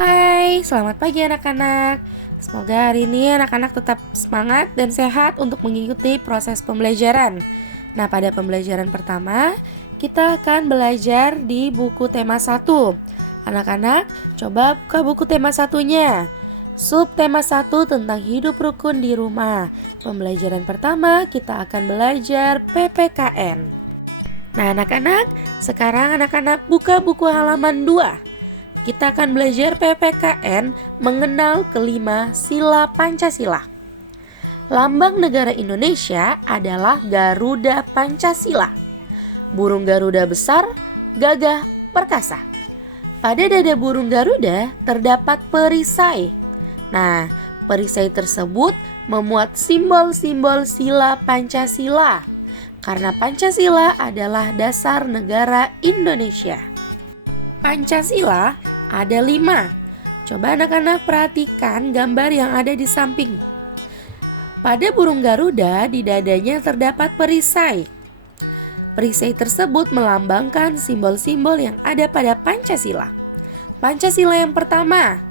Hai, selamat pagi anak-anak. Semoga hari ini anak-anak tetap semangat dan sehat untuk mengikuti proses pembelajaran. Nah, pada pembelajaran pertama, kita akan belajar di buku tema 1. Anak-anak, coba buka buku tema 1-nya. Subtema 1 tentang hidup rukun di rumah. Pembelajaran pertama, kita akan belajar PPKN. Nah, anak-anak, sekarang anak-anak buka buku halaman 2. Kita akan belajar PPKN mengenal kelima sila Pancasila. Lambang negara Indonesia adalah Garuda Pancasila. Burung Garuda besar, gagah, perkasa. Pada dada burung Garuda terdapat perisai. Nah, perisai tersebut memuat simbol-simbol sila Pancasila. Karena Pancasila adalah dasar negara Indonesia. Pancasila ada 5. Coba anak-anak perhatikan gambar yang ada di samping. Pada burung Garuda di dadanya terdapat perisai. Perisai tersebut melambangkan simbol-simbol yang ada pada Pancasila. Pancasila yang pertama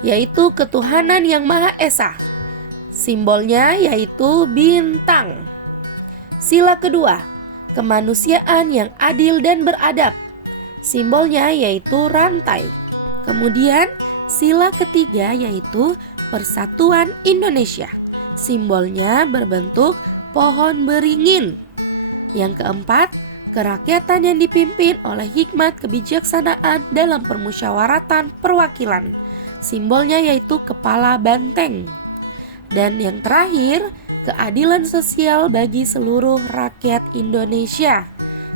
yaitu ketuhanan yang Maha Esa. Simbolnya yaitu bintang. Sila kedua, kemanusiaan yang adil dan beradab. Simbolnya yaitu rantai. Kemudian sila ketiga yaitu Persatuan Indonesia. Simbolnya berbentuk pohon beringin. Yang keempat, kerakyatan yang dipimpin oleh hikmat kebijaksanaan dalam permusyawaratan perwakilan. Simbolnya yaitu kepala banteng. Dan yang terakhir, keadilan sosial bagi seluruh rakyat Indonesia.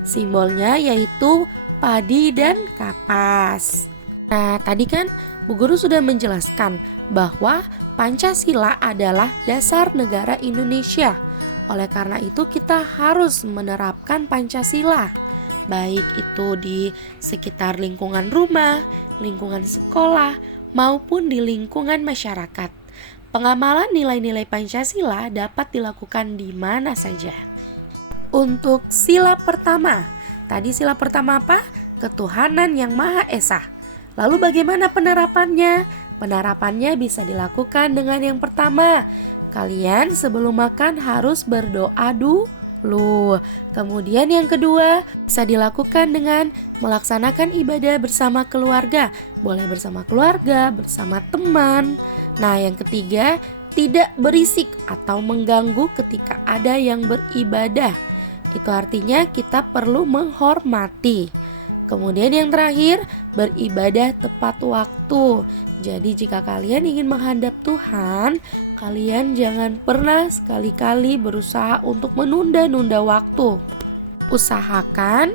Simbolnya yaitu padi dan kapas. Nah, tadi kan Bu Guru sudah menjelaskan bahwa Pancasila adalah dasar negara Indonesia. Oleh karena itu kita harus menerapkan Pancasila, baik itu di sekitar lingkungan rumah, lingkungan sekolah, maupun di lingkungan masyarakat. Pengamalan nilai-nilai Pancasila dapat dilakukan di mana saja. Untuk sila pertama, tadi sila pertama apa? Ketuhanan yang Maha Esa. Lalu bagaimana penerapannya? Penerapannya bisa dilakukan dengan yang pertama. Kalian sebelum makan harus berdoa dulu. Kemudian yang kedua bisa dilakukan dengan melaksanakan ibadah bersama keluarga. Boleh bersama keluarga, bersama teman. Nah, yang ketiga, tidak berisik atau mengganggu ketika ada yang beribadah. Itu artinya kita perlu menghormati. Kemudian yang terakhir, beribadah tepat waktu. Jadi jika kalian ingin menghadap Tuhan, kalian jangan pernah sekali-kali berusaha untuk menunda-nunda waktu. Usahakan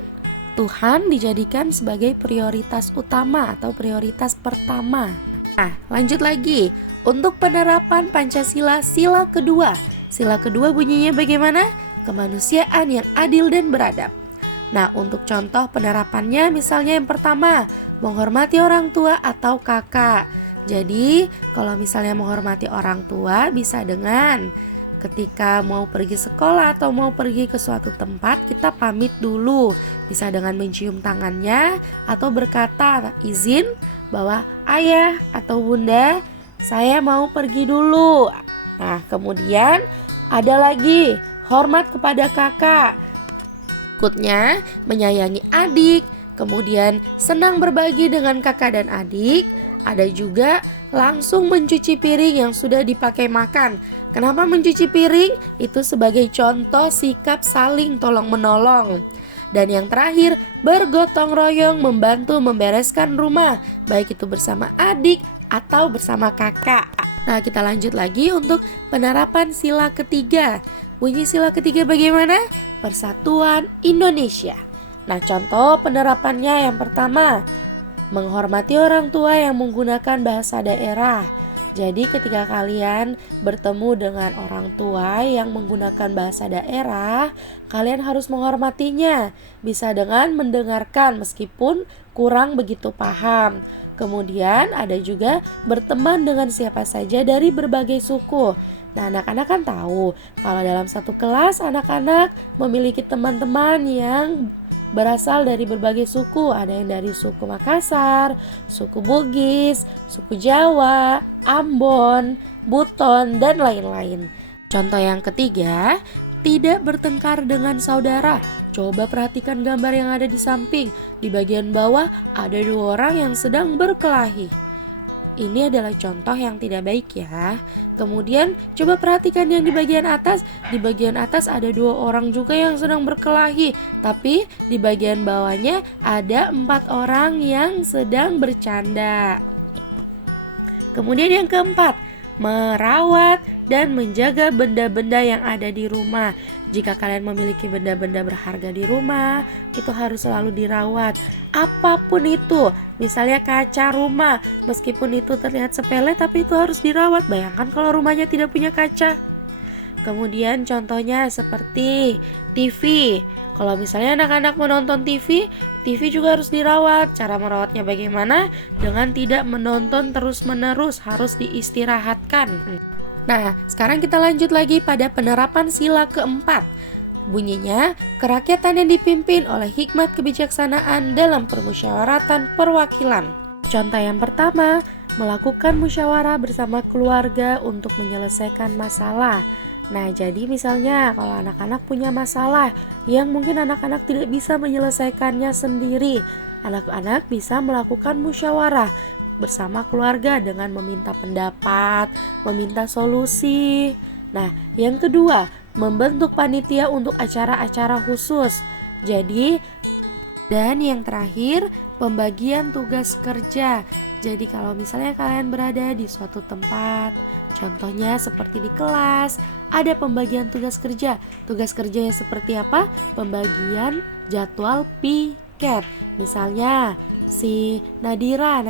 Tuhan dijadikan sebagai prioritas utama atau prioritas pertama. Nah, lanjut lagi. Untuk penerapan Pancasila sila kedua. Sila kedua bunyinya bagaimana? Kemanusiaan yang adil dan beradab. Nah, untuk contoh penerapannya misalnya yang pertama, menghormati orang tua atau kakak. Jadi, kalau misalnya menghormati orang tua bisa dengan ketika mau pergi sekolah atau mau pergi ke suatu tempat, kita pamit dulu. Bisa dengan mencium tangannya atau berkata izin bahwa ayah atau bunda, saya mau pergi dulu. Nah, kemudian ada lagi hormat kepada kakak. Berikutnya, menyayangi adik, kemudian senang berbagi dengan kakak dan adik. Ada juga langsung mencuci piring yang sudah dipakai makan. Kenapa mencuci piring? Itu sebagai contoh sikap saling tolong-menolong. Dan yang terakhir, bergotong royong membantu membereskan rumah, baik itu bersama adik atau bersama kakak. Nah, kita lanjut lagi untuk penerapan sila ketiga. Bunyi sila ketiga bagaimana? Persatuan Indonesia. Nah, contoh penerapannya yang pertama, menghormati orang tua yang menggunakan bahasa daerah. Jadi ketika kalian bertemu dengan orang tua yang menggunakan bahasa daerah, kalian harus menghormatinya. Bisa dengan mendengarkan meskipun kurang begitu paham. Kemudian ada juga berteman dengan siapa saja dari berbagai suku. Nah, anak-anak kan tahu kalau dalam satu kelas anak-anak memiliki teman-teman yang berasal dari berbagai suku. Ada yang dari suku Makassar, suku Bugis, suku Jawa, Ambon, Buton, dan lain-lain. Contoh yang ketiga, tidak bertengkar dengan saudara. Coba perhatikan gambar yang ada di samping. Di bagian bawah ada 2 orang yang sedang berkelahi. Ini adalah contoh yang tidak baik ya. Kemudian coba perhatikan yang di bagian atas. Di bagian atas ada 2 orang juga yang sedang berkelahi. Tapi di bagian bawahnya ada 4 orang yang sedang bercanda. Kemudian yang keempat, merawat dan menjaga benda-benda yang ada di rumah. Jika kalian memiliki benda-benda berharga di rumah, itu harus selalu dirawat. Apapun itu, misalnya kaca rumah, meskipun itu terlihat sepele tapi itu harus dirawat. Bayangkan kalau rumahnya tidak punya kaca. Kemudian contohnya seperti TV. Kalau misalnya anak-anak menonton TV juga harus dirawat. Cara merawatnya bagaimana? Dengan tidak menonton terus-menerus, harus diistirahatkan. Nah, sekarang kita lanjut lagi pada penerapan sila keempat. Bunyinya, kerakyatan yang dipimpin oleh hikmat kebijaksanaan dalam permusyawaratan perwakilan. Contoh yang pertama, melakukan musyawarah bersama keluarga untuk menyelesaikan masalah. Nah, jadi misalnya kalau anak-anak punya masalah yang mungkin anak-anak tidak bisa menyelesaikannya sendiri, anak-anak bisa melakukan musyawarah bersama keluarga dengan meminta pendapat, meminta solusi. Nah, yang kedua, membentuk panitia untuk acara-acara khusus. Dan yang terakhir, pembagian tugas kerja. Jadi kalau misalnya kalian berada di suatu tempat, contohnya seperti di kelas, ada pembagian tugas kerja. Tugas kerjanya seperti apa? Pembagian jadwal piket. Misalnya si Nadira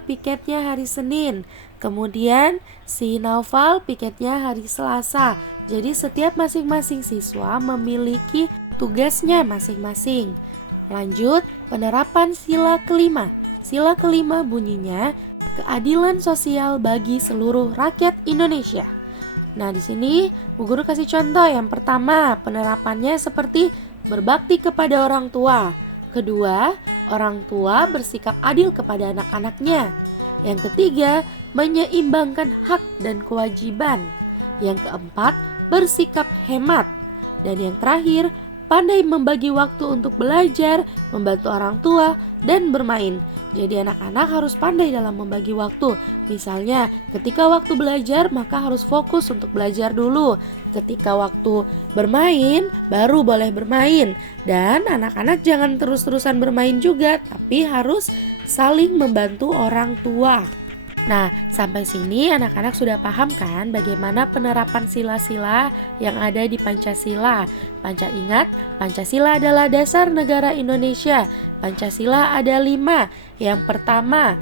piketnya hari Senin. Kemudian si Naufal piketnya hari Selasa. Jadi setiap masing-masing siswa memiliki tugasnya masing-masing. Lanjut, penerapan sila kelima. Sila kelima bunyinya, keadilan sosial bagi seluruh rakyat Indonesia. Nah, di sini Bu Guru kasih contoh. Yang pertama, penerapannya seperti berbakti kepada orang tua. Kedua, orang tua bersikap adil kepada anak-anaknya. Yang ketiga, menyeimbangkan hak dan kewajiban. Yang keempat, bersikap hemat. Dan yang terakhir, pandai membagi waktu untuk belajar, membantu orang tua, dan bermain. Jadi anak-anak harus pandai dalam membagi waktu. Misalnya, ketika waktu belajar maka harus fokus untuk belajar dulu. Ketika waktu bermain, baru boleh bermain. Dan anak-anak jangan terus-terusan bermain juga, tapi harus saling membantu orang tua. Nah, sampai sini anak-anak sudah paham kan bagaimana penerapan sila-sila yang ada di Pancasila. Ingat, Pancasila adalah dasar negara Indonesia. Pancasila ada 5. Yang pertama,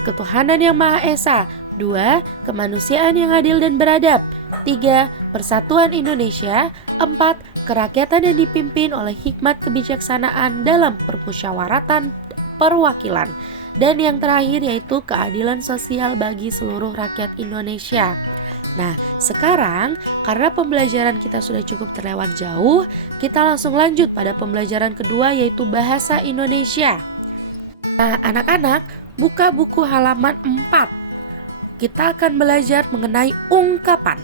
ketuhanan yang Maha Esa. 2, kemanusiaan yang adil dan beradab. 3, persatuan Indonesia. 4, kerakyatan yang dipimpin oleh hikmat kebijaksanaan dalam permusyawaratan perwakilan. Dan yang terakhir yaitu keadilan sosial bagi seluruh rakyat Indonesia. Nah, sekarang karena pembelajaran kita sudah cukup terlewat jauh, kita langsung lanjut pada pembelajaran kedua yaitu bahasa Indonesia. Nah, anak-anak, buka buku halaman 4. Kita akan belajar mengenai ungkapan.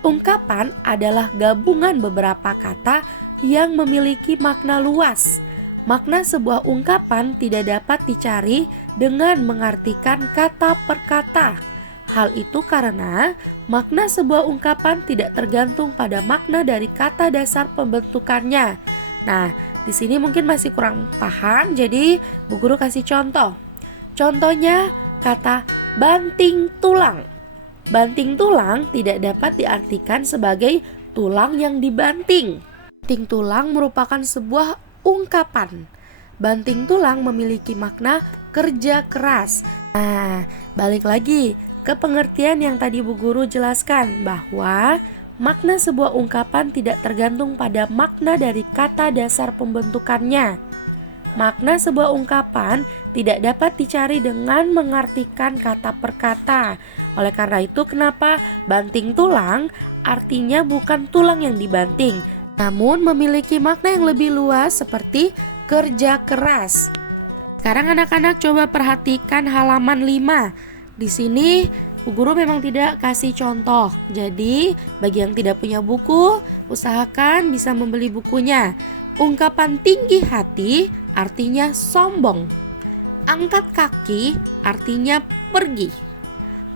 Ungkapan adalah gabungan beberapa kata yang memiliki makna luas. Makna sebuah ungkapan tidak dapat dicari dengan mengartikan kata per kata. Hal itu karena makna sebuah ungkapan tidak tergantung pada makna dari kata dasar pembentukannya. Nah, di sini mungkin masih kurang paham, jadi Bu Guru kasih contoh. Contohnya kata banting tulang. Banting tulang tidak dapat diartikan sebagai tulang yang dibanting. Banting tulang merupakan sebuah ungkapan. Banting tulang memiliki makna kerja keras. Nah, balik lagi ke pengertian yang tadi Bu Guru jelaskan bahwa makna sebuah ungkapan tidak tergantung pada makna dari kata dasar pembentukannya. Makna sebuah ungkapan tidak dapat dicari dengan mengartikan kata per kata. Oleh karena itu, kenapa banting tulang artinya bukan tulang yang dibanting, namun memiliki makna yang lebih luas seperti kerja keras. Sekarang anak-anak coba perhatikan halaman 5. Di sini Bu Guru memang tidak kasih contoh. Jadi, bagi yang tidak punya buku, usahakan bisa membeli bukunya. Ungkapan tinggi hati artinya sombong. Angkat kaki artinya pergi.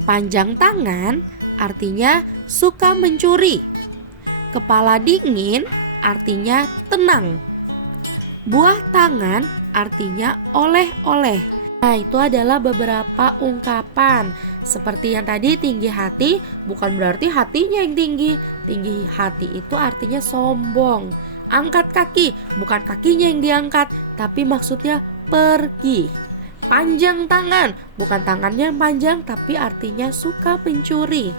Panjang tangan artinya suka mencuri. Kepala dingin artinya tenang. Buah tangan artinya oleh-oleh. Nah, itu adalah beberapa ungkapan. Seperti yang tadi, tinggi hati bukan berarti hatinya yang tinggi. Tinggi hati itu artinya sombong. Angkat kaki bukan kakinya yang diangkat, tapi maksudnya pergi. Panjang tangan bukan tangannya yang panjang, tapi artinya suka mencuri.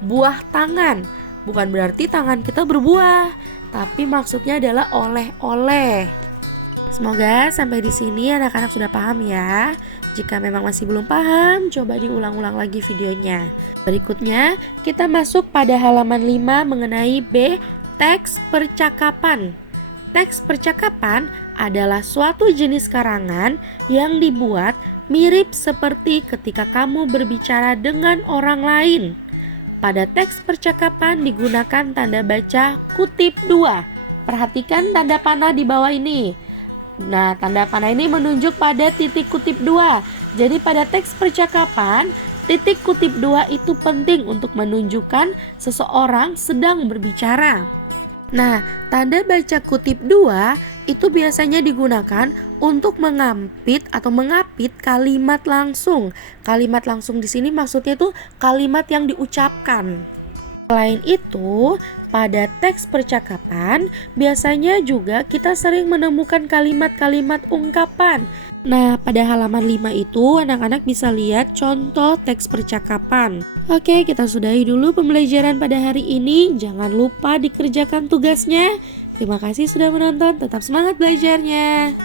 Buah tangan bukan berarti tangan kita berbuah, tapi maksudnya adalah oleh-oleh. Semoga sampai di sini anak-anak sudah paham ya. Jika memang masih belum paham, coba diulang-ulang lagi videonya. Berikutnya, kita masuk pada halaman 5 mengenai B, teks percakapan. Teks percakapan adalah suatu jenis karangan yang dibuat mirip seperti ketika kamu berbicara dengan orang lain. Pada teks percakapan digunakan tanda baca kutip 2. Perhatikan tanda panah di bawah ini. Nah, tanda panah ini menunjuk pada titik kutip 2. Jadi pada teks percakapan, titik kutip 2 itu penting untuk menunjukkan seseorang sedang berbicara. Nah, tanda baca kutip 2 itu biasanya digunakan untuk mengampit atau mengapit kalimat langsung. Kalimat langsung di sini maksudnya itu kalimat yang diucapkan. Selain itu, pada teks percakapan biasanya juga kita sering menemukan kalimat-kalimat ungkapan. Nah, pada halaman 5 itu anak-anak bisa lihat contoh teks percakapan. Oke, kita sudahi dulu pembelajaran pada hari ini. Jangan lupa dikerjakan tugasnya. Terima kasih sudah menonton, tetap semangat belajarnya.